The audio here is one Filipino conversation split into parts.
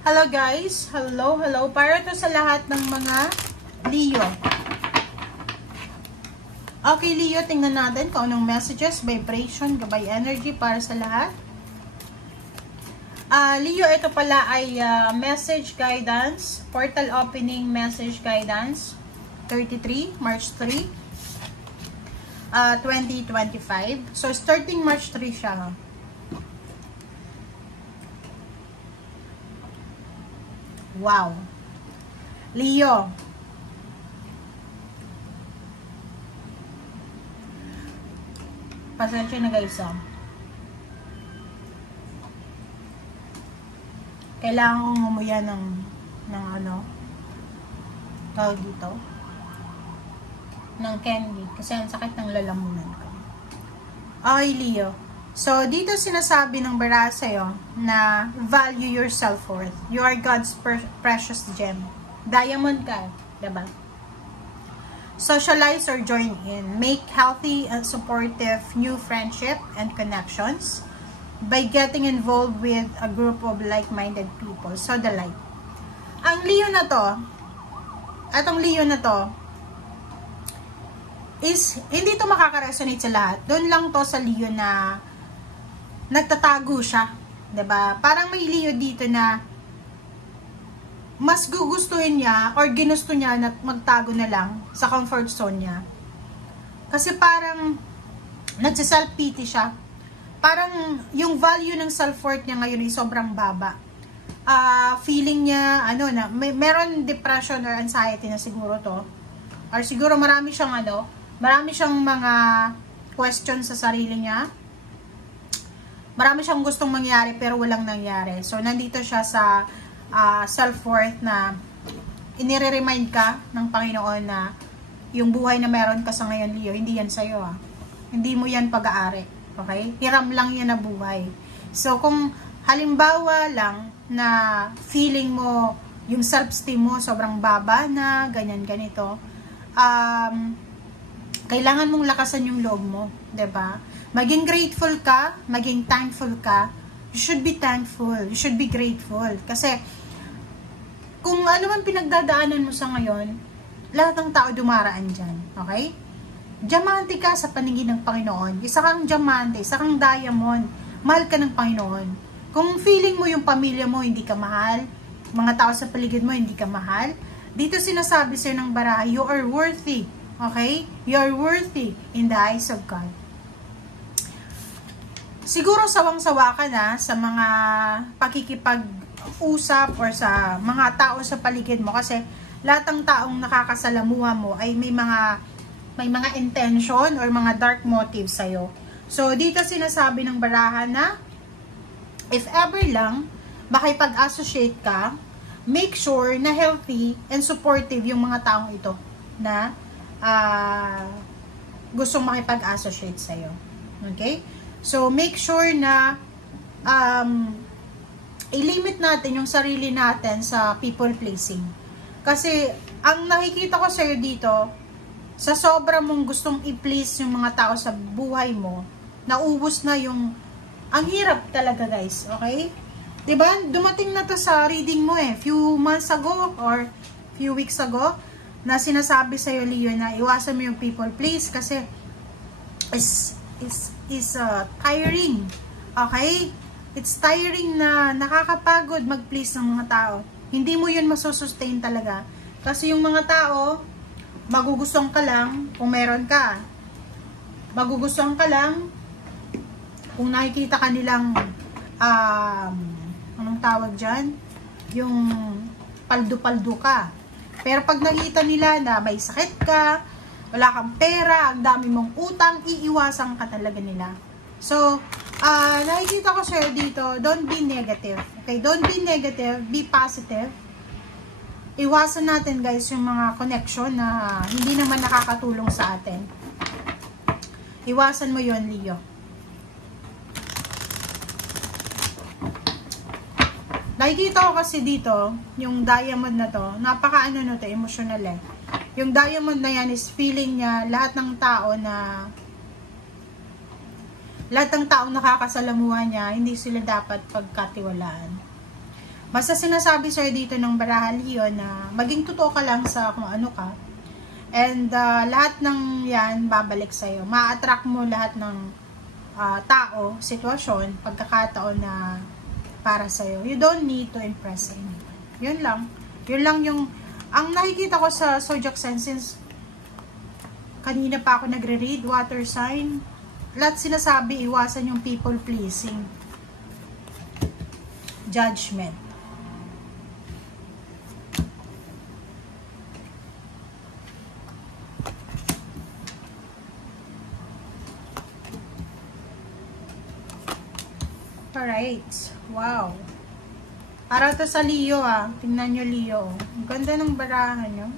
Hello guys, hello. Para to sa lahat ng mga Leo. Okay Leo, tingnan natin kung anong messages, vibration, gabay energy para sa lahat. Leo, ito pala ay message guidance, portal opening message guidance, 33, March 3, 2025. So starting March 3 siya. Wow. Leo. Pasensya na guys Kailangan kong umuya ng ano, tawag dito, ng candy. Kasi ang sakit ng lalamunan ko. Okay, Leo. So, dito sinasabi ng bara sa'yo na value your self-worth. You are God's precious gem. Diamond ka, diba? Socialize or join in. Make healthy and supportive new friendship and connections by getting involved with a group of like-minded people. So, the light. Ang Leo na to, atong Leo na to, is, hindi to makaka-resonate sa lahat. Doon lang to sa Leo na nagtatago siya, 'di ba? Parang may Leo dito na mas gugustuhin niya or ginusto niya na magtago na lang sa comfort zone niya. Kasi parang nagse-self-pity siya. Parang yung value ng self-worth niya ngayon ay sobrang baba. Feeling niya ano na meron depression or anxiety na siguro to. Or siguro marami siyang mga questions sa sarili niya. Marami siyang gustong mangyari pero walang nangyari. So, nandito siya sa self-worth na inire-remind ka ng Panginoon na yung buhay na meron ka sa ngayon, Leo, hindi yan sa'yo. Hindi mo yan pag-aari. Okay? Hiram lang yan na buhay. So, kung halimbawa lang na feeling mo, yung self-esteem mo sobrang baba na, ganyan-ganito, kailangan mong lakasan yung loob mo. 'Di ba? Maging grateful ka, maging thankful ka. You should be thankful. You should be grateful. Kasi, kung ano man pinagdadaanan mo sa ngayon, lahat ng tao dumaraan dyan. Okay? Diamante ka sa paningin ng Panginoon. Isa kang diamante, isa kang diamond. Mahal ka ng Panginoon. Kung feeling mo yung pamilya mo, hindi ka mahal, mga tao sa paligid mo, hindi ka mahal, dito sinasabi sa'yo ng baraha, you are worthy. Okay? You are worthy in the eyes of God. Siguro sawang-sawa ka na sa mga pakikipag-usap or sa mga tao sa paligid mo kasi lahat ng taong nakakasalamuha mo ay may mga intention or mga dark motives sa'yo. So, dito sinasabi ng baraha na if ever lang makipag-associate ka, make sure na healthy and supportive yung mga taong ito na gustong makipag-associate sa'yo. Okay? So, make sure na i-limit natin yung sarili natin sa people pleasing. Kasi, ang nakikita ko sa'yo dito, sa sobra mong gustong i-please yung mga tao sa buhay mo, naubos na yung, ang hirap talaga guys, okay? Diba? Dumating na to sa reading mo few months ago or few weeks ago, na sinasabi sa'yo, Leo, na iwasan mo yung people please kasi is tiring. Okay? It's tiring na nakakapagod mag-please ng mga tao. Hindi mo yun masusustain talaga. Kasi yung mga tao, magugustuhan ka lang kung meron ka. Magugustuhan ka lang kung nakikita ka nilang anong tawag dyan? Yung paldo-paldo ka. Pero pag nakita nila na may sakit ka, wala kang pera, ang dami mong utang, iiwasan ka talaga nila. So, nakikita ko sa'yo dito, don't be negative. Okay, don't be negative, be positive. Iwasan natin guys yung mga connection na hindi naman nakakatulong sa atin. Iwasan mo yun, Leo. Nakikita ko kasi dito, yung diamond na to, napaka-ano na to, emotional Yung diamond na yan is feeling niya lahat ng taong nakakasalamuha niya, hindi sila dapat pagkatiwalaan. Basta sinasabi sa'yo dito ng baraha Leo na maging totoo ka lang sa kung ano ka. And lahat ng yan babalik sa'yo. Ma-attract mo lahat ng tao, sitwasyon, pagkakataon na para sa'yo. You don't need to impress anyone. Yun lang. Yun lang yung ang nakikita ko sa zodiac sign since kanina pa ako nagre-read, water sign. Lahat sinasabi, iwasan yung people pleasing. Judgment. Alright. Wow. Para to sa Leo Tingnan nyo Leo. Ang ganda ng barahan nyo.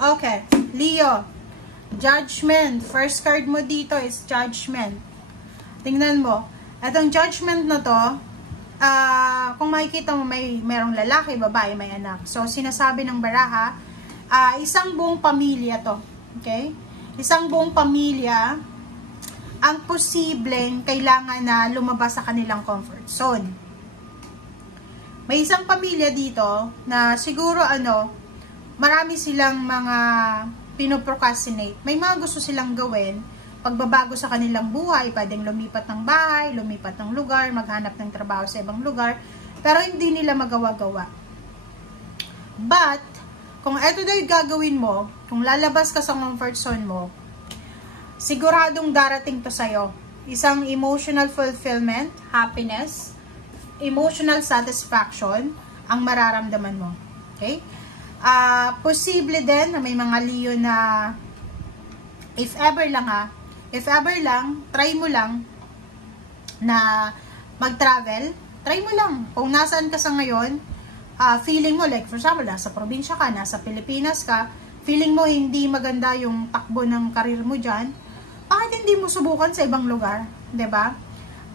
Okay. Leo. Judgment. First card mo dito is Judgment. Tingnan mo. Itong Judgment na to, kung makikita mo merong lalaki, babae, may anak. So, sinasabi ng baraha, isang buong pamilya to. Okay? Isang buong pamilya ang posibleng kailangan na lumabas sa kanilang comfort zone. May isang pamilya dito na siguro marami silang mga pinoprocrastinate. May mga gusto silang gawin, pagbabago sa kanilang buhay, pwedeng lumipat ng bahay, lumipat ng lugar, maghanap ng trabaho sa ibang lugar, pero hindi nila magawa-gawa. But, kung eto daw yung gagawin mo, kung lalabas ka sa comfort zone mo, siguradong darating to sa'yo. Isang emotional fulfillment, happiness, emotional satisfaction, ang mararamdaman mo. Okay? Posible din na may mga Leo na if ever lang, try mo lang na mag-travel, try mo lang. Kung nasaan ka sa ngayon, feeling mo, like for example, nasa probinsya ka, nasa Pilipinas ka, feeling mo hindi maganda yung takbo ng karir mo dyan, bakit hindi mo subukan sa ibang lugar? 'Di ba?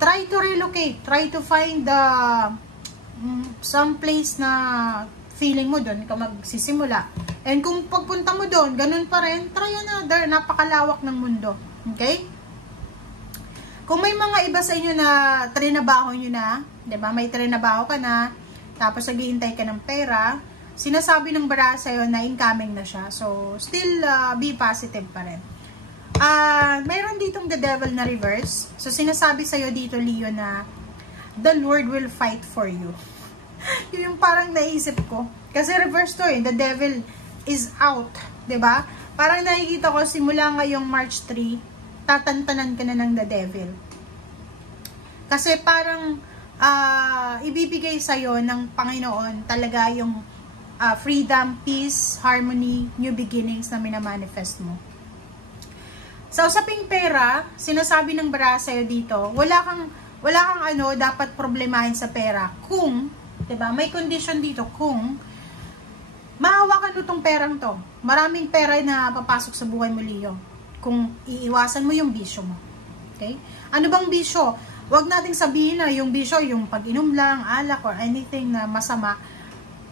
Try to relocate, try to find some place na feeling mo doon ka magsisimula. And kung pagpunta mo doon, ganun pa rin, try another, napakalawak ng mundo. Okay? Kung may mga iba sa inyo na trinabaho nyo na, 'di ba? May trinabaho ka na, tapos naghihintay ka ng pera, sinasabi ng baraha sa'yo na incoming na siya. So, still be positive pa rin. Mayroon ditong the devil na reverse. So, sinasabi sa'yo dito, Leo, na the Lord will fight for you. Yun yung parang naisip ko. Kasi reverse to The devil is out. 'Di ba? Parang nakikita ko simula ngayong March 3, tatantanan ka na ng the devil. Kasi parang ibibigay sa'yo ng Panginoon talaga yung freedom, peace, harmony, new beginnings na minamanifest mo. Sa usaping pera, sinasabi ng baraha sa'yo dito, wala kang dapat problemahin sa pera kung, 'di ba? May condition dito kung mahawakan mo tong perang to. Maraming pera na papasok sa buhay mo, Leo. Kung iiwasan mo yung bisyo mo. Okay? Ano bang bisyo? Huwag nating sabihin na yung bisyo, yung pag-inom lang, alak, or anything na masama.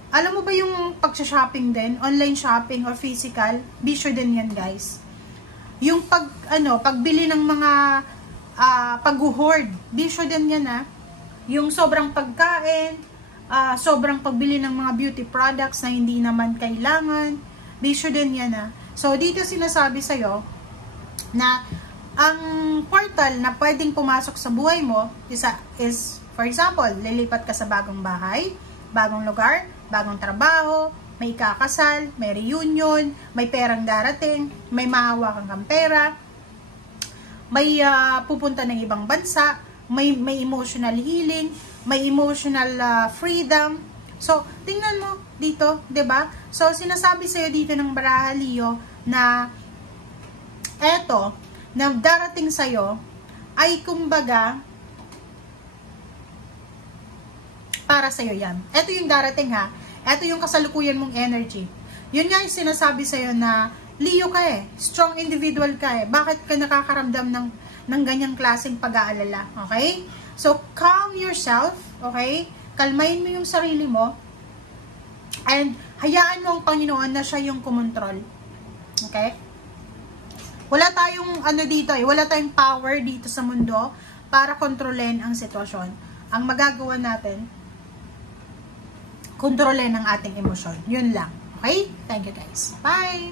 Alam mo ba yung pag-shopping din, online shopping or physical, bisyo din yan, guys. Yung pagbili ng mga pag-hoard, bisyo din yan, Yung sobrang pagkain, sobrang pagbili ng mga beauty products na hindi naman kailangan, bisyo din yan, So, dito sinasabi sa'yo na ang portal na pwedeng pumasok sa buhay mo is, for example, lilipat ka sa bagong bahay, bagong lugar, bagong trabaho, may kakasal, may reunion, may perang darating, may mahawakan kang pera, may pupunta ng ibang bansa, may emotional healing, may emotional freedom. So, tingnan mo dito, 'di ba? So, sinasabi sa'yo dito ng baraha, Leo, na eto, na darating sa'yo, ay kumbaga, para sa'yo yan. Ito yung darating, Ito yung kasalukuyan mong energy. Yun nga yung sinasabi sa'yo na, Leo ka strong individual ka Bakit ka nakakaramdam ng ganyang klaseng pag-aalala? Okay? So, calm yourself, okay? Kalmahin mo yung sarili mo, and hayaan mo ang Panginoon na siya yung kumontrol. Okay? Wala tayong ano dito wala tayong power dito sa mundo para kontrolin ang sitwasyon. Ang magagawa natin, kontrolin ang ating emosyon. Yun lang. Okay? Thank you guys. Bye!